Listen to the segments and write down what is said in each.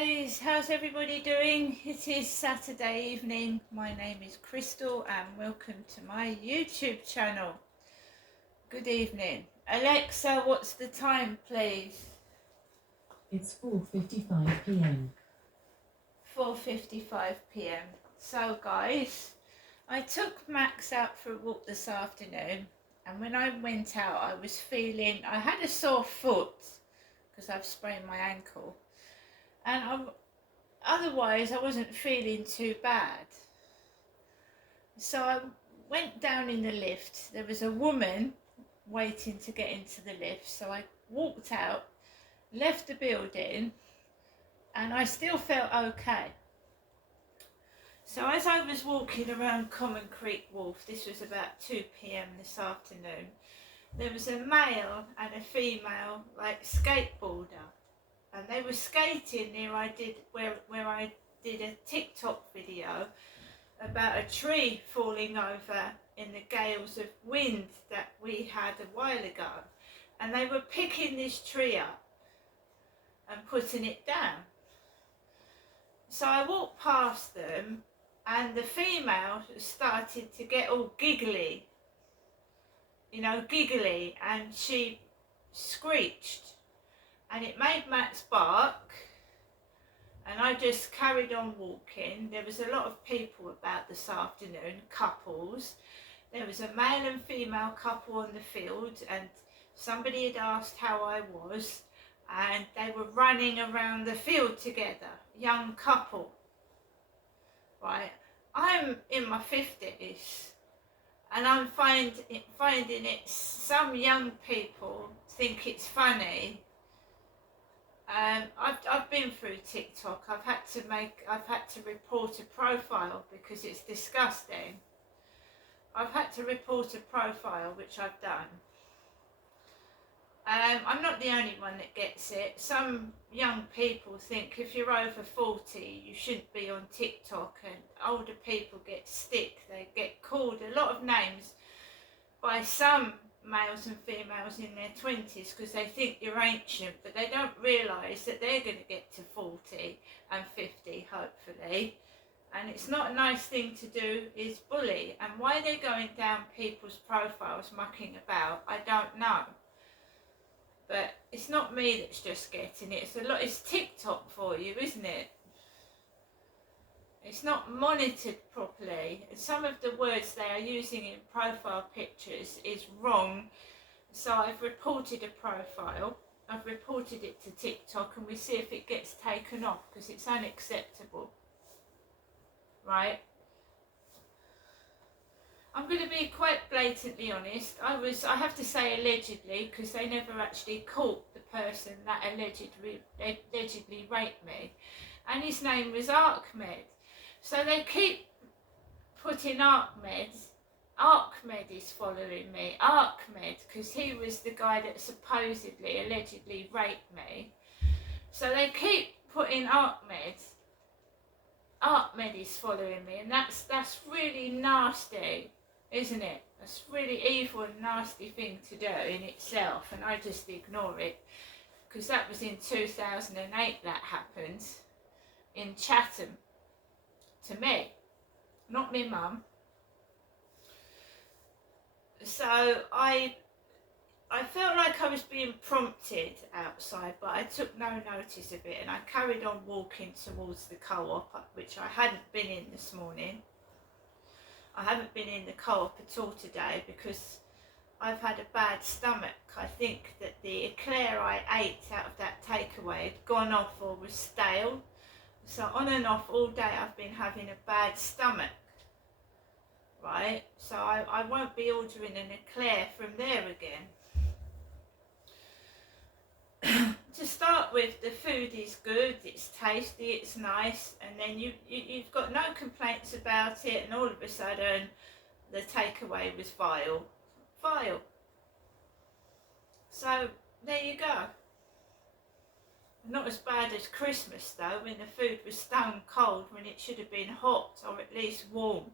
guys, how's everybody doing? It is Saturday evening. My name is Crystal and welcome to my YouTube channel. Good evening. Alexa, what's the time, please? It's 4:55 p.m. 4:55 p.m. So guys, I took Max out for a walk this afternoon, and when I went out I had a sore foot because I've sprained my ankle, and otherwise I wasn't feeling too bad. So I went down in the lift. There was a woman waiting to get into the lift, so I walked out, left the building, and I still felt okay. So as I was walking around Common Creek Wharf, this was about 2 p.m. this afternoon, there was a male and a female skateboarder, and they were skating near where I did a TikTok video about a tree falling over in the gales of wind that we had a while ago, and they were picking this tree up and putting it down. So I walked past them, and the female started to get all giggly, and she screeched, and it made Max bark, and I just carried on walking. There was a lot of people about this afternoon, couples. There was a male and female couple on the field, and somebody had asked how I was, and they were running around the field together, young couple, right? I'm in my 50s, and I'm finding it, some young people think it's funny. I've been through TikTok. I've had to report a profile because it's disgusting. I've had to report a profile, which I've done. I'm not the only one that gets it. Some young people think if you're over 40 you shouldn't be on TikTok, and older people get stick. They get called a lot of names by some males and females in their 20s because they think you're ancient, but they don't realise that they're going to get to 40 and 50 hopefully, and it's not a nice thing to do is bully. And why they're going down people's profiles mucking about, I don't know, but it's not me that's just getting it. It's TikTok for you, isn't it? It's not monitored properly. Some of the words they are using in profile pictures is wrong. So I've reported a profile. I've reported it to TikTok, and we see if it gets taken off because it's unacceptable. Right? I'm going to be quite blatantly honest. I have to say allegedly, because they never actually caught the person that allegedly raped me. And his name was Ahmed. So they keep putting Ahmed is following me, Ahmed, because he was the guy that supposedly, allegedly raped me. So they keep putting Ahmed is following me, and that's really nasty, isn't it? That's really evil and nasty thing to do in itself, and I just ignore it, because that was in 2008 that happened, in Chatham. To me, not me mum. So I felt like I was being prompted outside, but I took no notice of it, and I carried on walking towards the co-op, which I hadn't been in this morning. I haven't been in the co-op at all today because I've had a bad stomach. I think that the eclair I ate out of that takeaway had gone off or was stale. So on and off all day I've been having a bad stomach, right? So I won't be ordering an eclair from there again. To start with, the food is good, it's tasty, it's nice, and then you've got no complaints about it, and all of a sudden the takeaway was vile. So there you go. Not as bad as Christmas though, when the food was stone cold when it should have been hot or at least warm.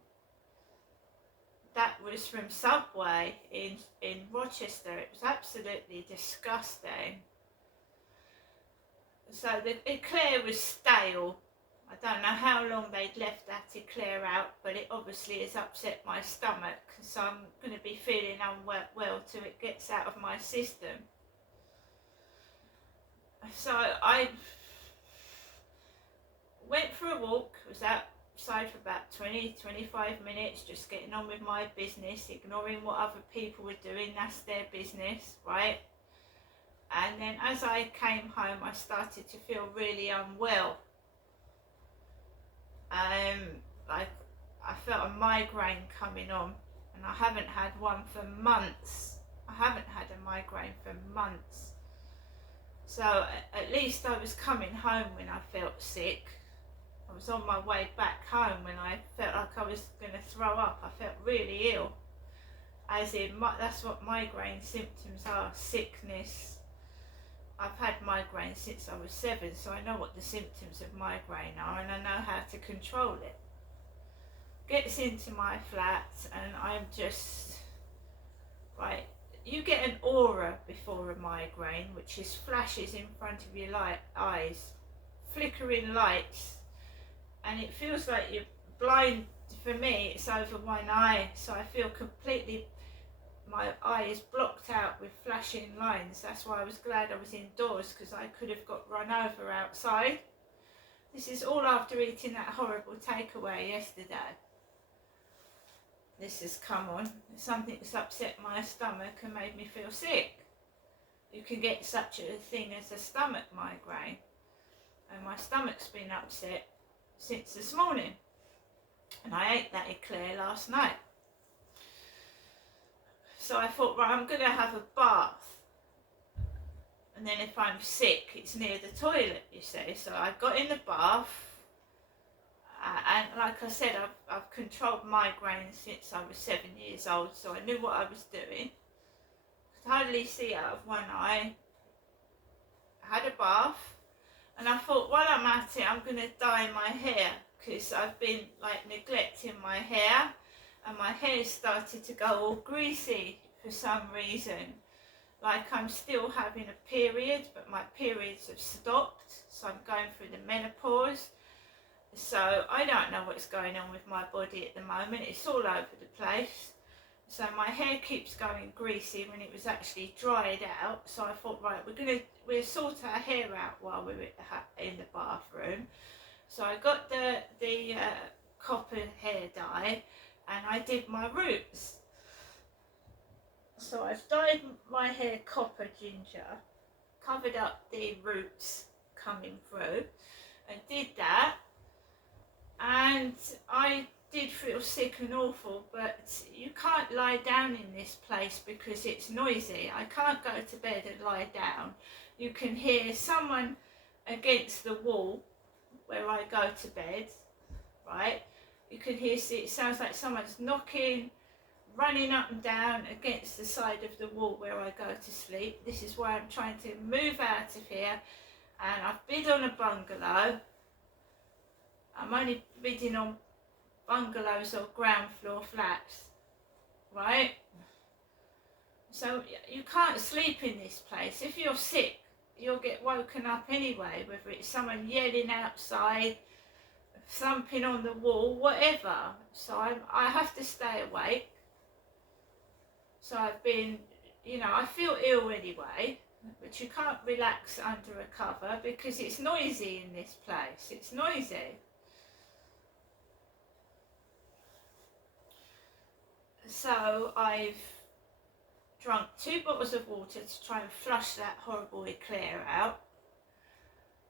That was from Subway in Rochester. It was absolutely disgusting. So the eclair was stale. I don't know how long they'd left that eclair out, but it obviously has upset my stomach, so I'm going to be feeling unwell till it gets out of my system. So I went for a walk, was outside for about 20-25 minutes, just getting on with my business, ignoring what other people were doing, that's their business, right? And then as I came home, I started to feel really unwell. Like I felt a migraine coming on, and I haven't had one for months. I haven't had a migraine for months. So at least I was coming home when I felt sick. I was on my way back home when I felt like I was going to throw up. I felt really ill. As in, that's what migraine symptoms are, sickness. I've had migraine since I was 7, so I know what the symptoms of migraine are, and I know how to control it. Gets into my flat, and I'm just, right, you get an aura before a migraine, which is flashes in front of your eyes, flickering lights, and it feels like you're blind. For me, it's over one eye, so I feel completely, my eye is blocked out with flashing lines. That's why I was glad I was indoors, because I could have got run over outside. This is all after eating that horrible takeaway yesterday. This has come on. Something that's upset my stomach and made me feel sick. You can get such a thing as a stomach migraine, and my stomach's been upset since this morning, and I ate that eclair last night. So I thought, right, I'm going to have a bath, and then if I'm sick, it's near the toilet, you see. So I got in the bath, and like I said, I've controlled migraines since I was 7 years old, so I knew what I was doing. Could hardly see out of one eye. I had a bath, and I thought, while I'm at it, I'm going to dye my hair, because I've been like neglecting my hair, and my hair started to go all greasy for some reason. Like I'm still having a period, but my periods have stopped, so I'm going through the menopause. So I don't know what's going on with my body at the moment. It's all over the place. So my hair keeps going greasy when it was actually dried out. So I thought, right, we'll sort our hair out while we're in the bathroom. So I got the copper hair dye, and I did my roots. So I've dyed my hair copper ginger, covered up the roots coming through, and did that. And I did feel sick and awful, but you can't lie down in this place because it's noisy. I can't go to bed and lie down. You can hear someone against the wall where I go to bed, right? You can hear, it sounds like someone's knocking, running up and down against the side of the wall where I go to sleep. This is why I'm trying to move out of here, and I've bid on a bungalow. I'm only bidding on bungalows or ground floor flats, right? So you can't sleep in this place. If you're sick, you'll get woken up anyway, whether it's someone yelling outside, thumping on the wall, whatever. So I have to stay awake. So I've been, I feel ill anyway, but you can't relax under a cover because it's noisy in this place. It's noisy. So I've drunk 2 bottles of water to try and flush that horrible eclair out.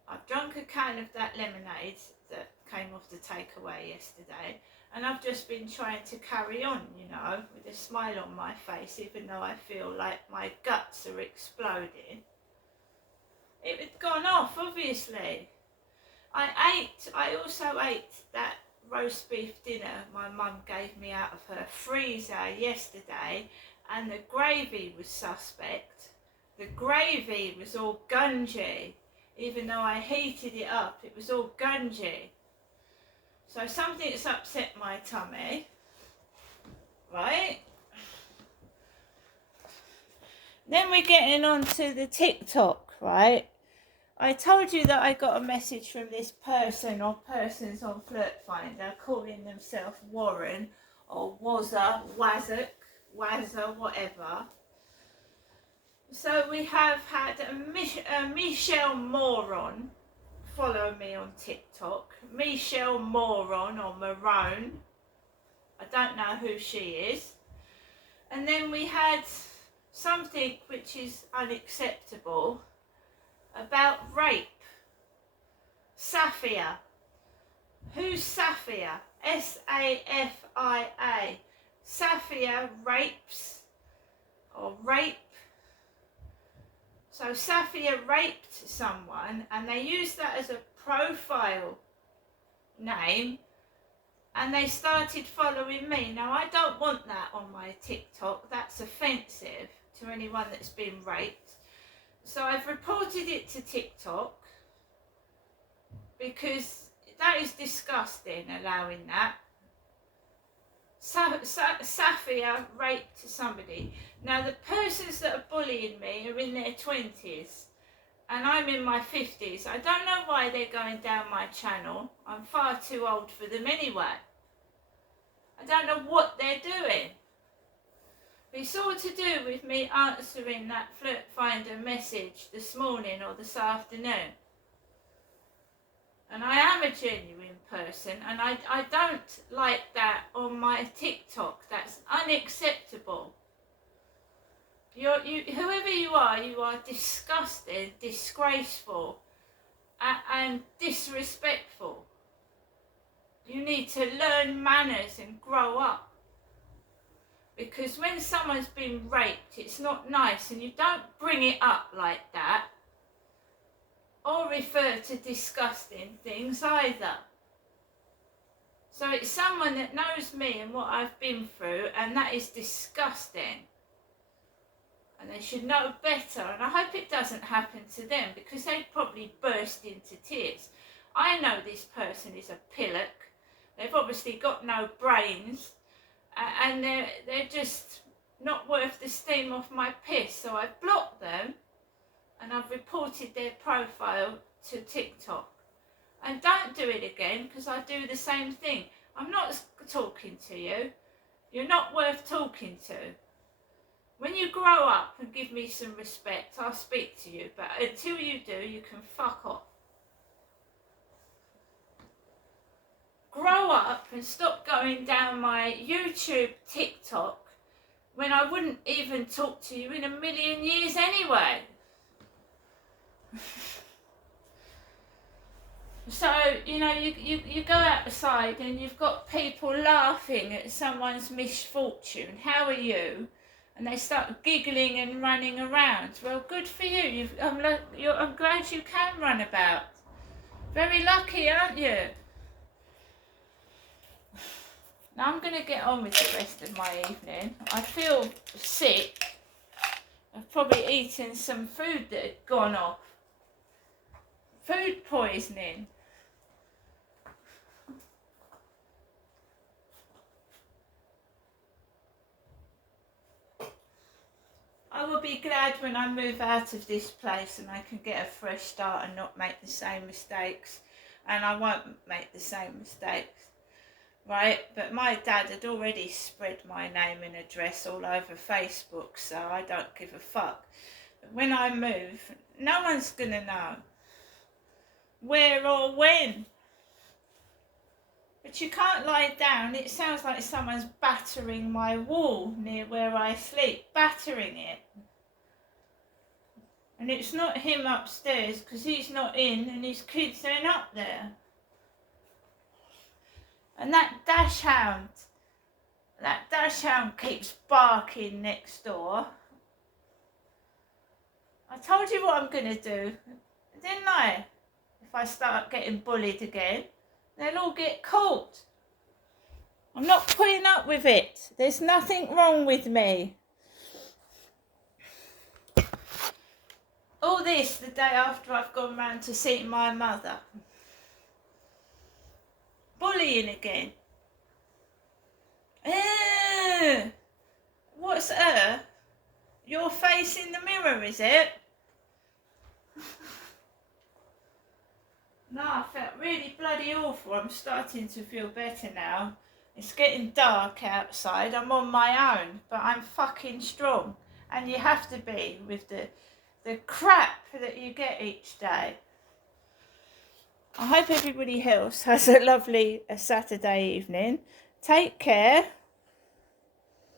I've drunk a can of that lemonade that came off the takeaway yesterday, and I've just been trying to carry on, with a smile on my face, even though I feel like my guts are exploding. It had gone off, obviously. I also ate that roast beef dinner my mum gave me out of her freezer yesterday, and the gravy was suspect. The gravy was all gungy. Even though I heated it up, it was all gungy. So something's upset my tummy, right? Then we're getting on to the TikTok, right? I told you that I got a message from this person or persons on Flirt Finder calling themselves Warren or Wazza, whatever. So we have had a Michelle Moron follow me on TikTok. Michelle Moron or Marone. I don't know who she is. And then we had something which is unacceptable about rape. Safia. Who's Safia? Safia. Safia rapes or rape. So Safia raped someone and they used that as a profile name and they started following me. Now I don't want that on my TikTok. That's offensive to anyone that's been raped. So I've reported it to TikTok because that is disgusting, allowing that. Safia raped somebody. Now the persons that are bullying me are in their 20s and I'm in my 50s. I don't know why they're going down my channel. I'm far too old for them anyway. I don't know what they're doing. It's all to do with me answering that Flirt Finder message this morning or this afternoon. And I am a genuine person and I don't like that on my TikTok. That's unacceptable. Whoever you are disgusting, disgraceful and disrespectful. You need to learn manners and grow up. Because when someone's been raped, it's not nice and you don't bring it up like that. Or refer to disgusting things either. So it's someone that knows me and what I've been through, and that is disgusting. And they should know better, and I hope it doesn't happen to them because they'd probably burst into tears. I know this person is a pillock. They've obviously got no brains, and they're just not worth the steam off my piss. So I've blocked them. And I've reported their profile to TikTok. And don't do it again because I do the same thing. I'm not talking to you. You're not worth talking to. When you grow up and give me some respect, I'll speak to you. But until you do, you can fuck off. Grow up and stop going down my YouTube, TikTok, when I wouldn't even talk to you in a million years anyway. So, you know, you go outside and you've got people laughing at someone's misfortune. How are you? And they start giggling and running around. Well, good for you. I'm glad you can run about. Very lucky, aren't you? Now I'm going to get on with the rest of my evening. I feel sick. I've probably eaten some food that had gone off. Food poisoning. I will be glad when I move out of this place and I can get a fresh start and not make the same mistakes. And I won't make the same mistakes. Right? But my dad had already spread my name and address all over Facebook, so I don't give a fuck. But when I move, no one's going to know where or when. But you can't lie down. It sounds like someone's battering my wall near where I sleep. Battering it. And it's not him upstairs because he's not in and his kids ain't up there. And that dash hound keeps barking next door. I told you what I'm going to do, didn't I? If I start getting bullied again, they'll all get caught. I'm not putting up with it. There's nothing wrong with me. All this the day after I've gone round to see my mother. Bullying again. What's her? Your face in the mirror, is it? No, I felt really bloody awful. I'm starting to feel better now. It's getting dark outside. I'm on my own, but I'm fucking strong. And you have to be with the crap that you get each day. I hope everybody else has a lovely Saturday evening. Take care.